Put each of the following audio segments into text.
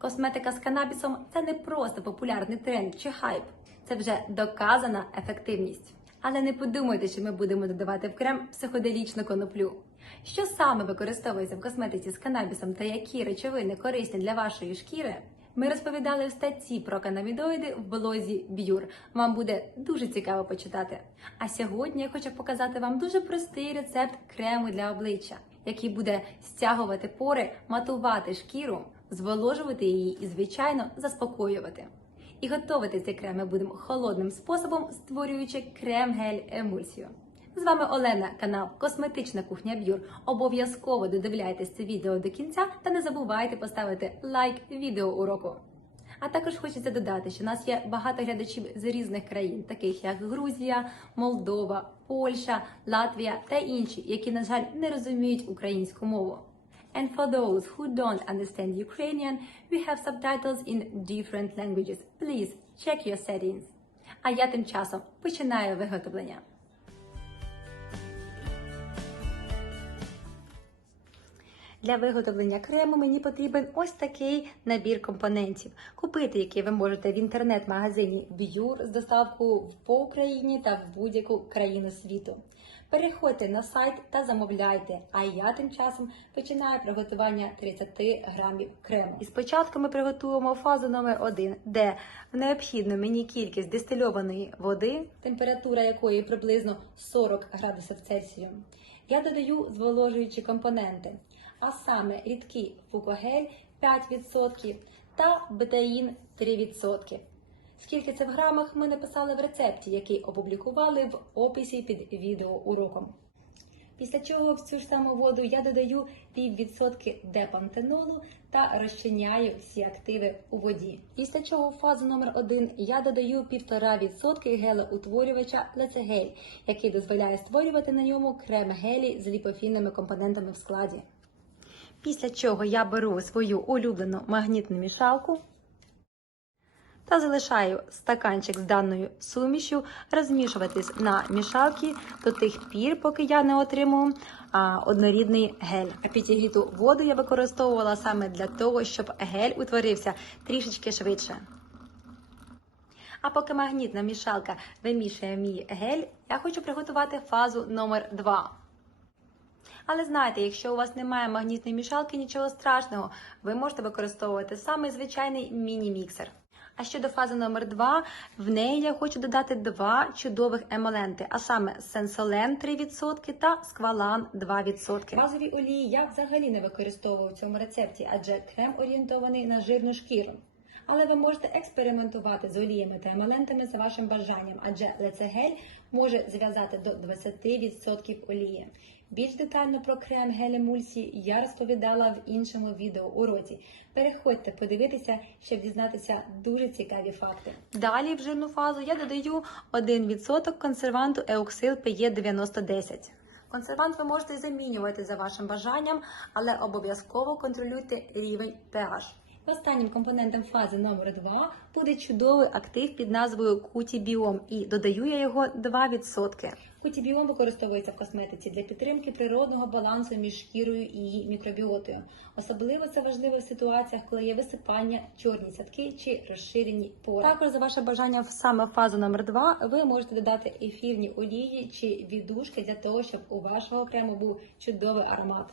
Косметика з канабісом це не просто популярний тренд чи хайп, це вже доказана ефективність. Але не подумайте, що ми будемо додавати в крем психоделічну коноплю. Що саме використовується в косметиці з канабісом та які речовини корисні для вашої шкіри? Ми розповідали в статті про канабідоїди в блозі Б'юр. Вам буде дуже цікаво почитати. А сьогодні я хочу показати вам дуже простий рецепт крему для обличчя, який буде стягувати пори, матувати шкіру, зволожувати її і, звичайно, заспокоювати. І готувати цей крем ми будемо холодним способом, створюючи крем-гель-емульсію. З вами Олена, канал Косметична кухня Б'юр. Обов'язково додивляйтесь це відео до кінця та не забувайте поставити лайк відео уроку. А також хочеться додати, що у нас є багато глядачів з різних країн, таких як Грузія, Молдова, Польща, Латвія та інші, які, на жаль, не розуміють українську мову. And for those who don't understand Ukrainian, we have subtitles in different languages. Please check your settings. А я тим часом починаю виготовлення. Для виготовлення крему мені потрібен ось такий набір компонентів, купити який ви можете в інтернет-магазині Б'юр з доставкою по Україні та в будь-яку країну світу. Переходьте на сайт та замовляйте. А я тим часом починаю приготування 30 грамів крему. І спочатку ми приготуємо фазу номер 1 де в необхідну мені кількість дистильованої води, температура якої приблизно 40 градусів Цельсію. Я додаю зволожуючі компоненти, а саме рідкий фукогель 5% та бетаїн 3%. Скільки це в грамах ми написали в рецепті, який опублікували в описі під відео уроком. Після чого в цю ж саму воду я додаю піввідсотки депантенолу та розчиняю всі активи у воді. Після чого в фазу номер 1 я додаю 1,5% гелеутворювача лецегель, який дозволяє створювати на ньому крем-гелі з ліпофінними компонентами в складі. Після чого я беру свою улюблену магнітну мішалку та залишаю стаканчик з даною сумішю розмішуватись на мішалці до тих пір, поки я не отримую а, однорідний гель. Підігріту воду я використовувала саме для того, щоб гель утворився трішечки швидше. А поки магнітна мішалка вимішує мій гель, я хочу приготувати фазу номер 2. Але знаєте, якщо у вас немає магнітної мішалки, нічого страшного, ви можете використовувати саме звичайний міні-міксер. А щодо фази номер 2 в неї я хочу додати два чудових емоленти, а саме сенсолен 3% та сквалан 2%. Базові олії я взагалі не використовую в цьому рецепті, адже крем орієнтований на жирну шкіру. Але ви можете експериментувати з оліями та емолентами за вашим бажанням, адже лецегель може зв'язати до 20% олії. Більш детально про крем гель емульсії я розповідала в іншому відео уроці. Переходьте подивитися, щоб дізнатися дуже цікаві факти. Далі в жирну фазу я додаю 1% консерванту Еуксил PE 9010. Консервант ви можете замінювати за вашим бажанням, але обов'язково контролюйте рівень pH. Останнім компонентом фази номер 2 буде чудовий актив під назвою Кутібіом і додаю я його 2%. Кутібіом використовується в косметиці для підтримки природного балансу між шкірою і її мікробіотою. Особливо це важливо в ситуаціях, коли є висипання, чорні садки чи розширені пори. Також за ваше бажання в саме фазу номер 2 ви можете додати ефірні олії чи віддушки для того, щоб у вашого крему був чудовий аромат.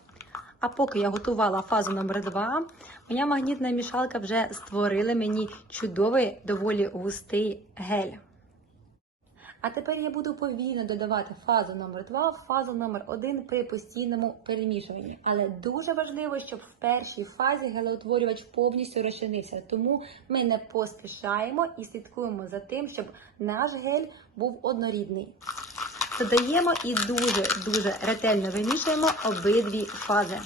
А поки я готувала фазу номер 2 моя магнітна мішалка вже створила мені чудовий, доволі густий гель. А тепер я буду повільно додавати фазу номер 2 в фазу номер 1 при постійному перемішуванні. Але дуже важливо, щоб в першій фазі гелеутворювач повністю розчинився. Тому ми не поспішаємо і слідкуємо за тим, щоб наш гель був однорідний. Додаємо і дуже-дуже ретельно вимішуємо обидві фази.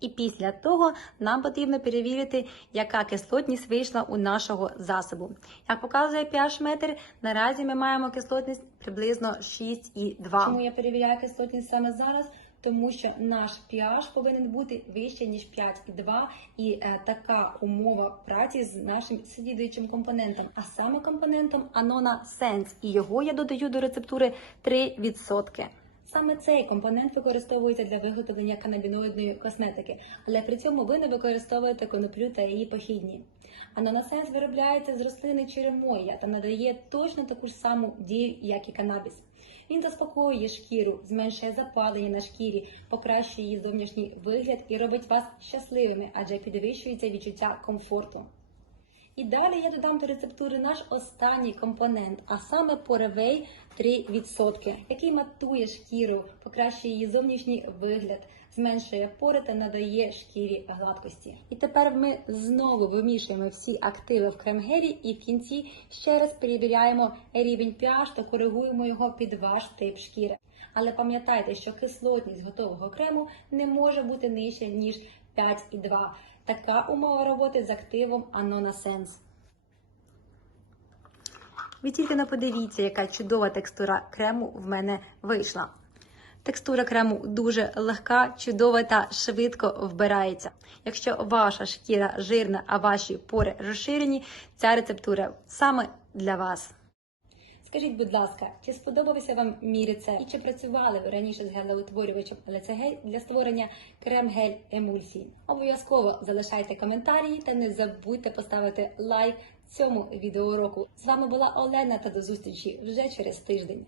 І після того нам потрібно перевірити, яка кислотність вийшла у нашого засобу. Як показує pH метр, наразі ми маємо кислотність приблизно 6,2. Чому я перевіряю кислотність саме зараз? Тому що наш pH повинен бути вище ніж 5,2 і е, така умова праці з нашим слідуючим компонентом, а саме компонентом Anona Sense. І його я додаю до рецептури 3%. Саме цей компонент використовується для виготовлення канабіноїдної косметики, але при цьому ви не використовуєте коноплю та її похідні. Ананасенс виробляється з рослини черемоя та надає точно таку ж саму дію, як і канабіс. Він заспокоює шкіру, зменшує запалення на шкірі, покращує її зовнішній вигляд і робить вас щасливими, адже підвищується відчуття комфорту. І далі я додам до рецептури наш останній компонент, а саме поревей 3%, який матує шкіру, покращує її зовнішній вигляд, зменшує пори та надає шкірі гладкості. І тепер ми знову вимішуємо всі активи в крем-гелі і в кінці ще раз перевіряємо рівень pH та коригуємо його під ваш тип шкіри. Але пам'ятайте, що кислотність готового крему не може бути нижче ніж 5,2. Така умова роботи з активом Anona Ви тільки не подивіться, яка чудова текстура крему в мене вийшла. Текстура крему дуже легка, чудова та швидко вбирається. Якщо ваша шкіра жирна, а ваші пори розширені, ця рецептура саме для вас. Скажіть, будь ласка, чи сподобався вам мій рецепт? І чи працювали ви раніше з гелеутворювачем лицегель для створення крем-гель емульсії? Обов'язково залишайте коментарі та не забудьте поставити лайк цьому відеоуроку. З вами була Олена та до зустрічі вже через тиждень.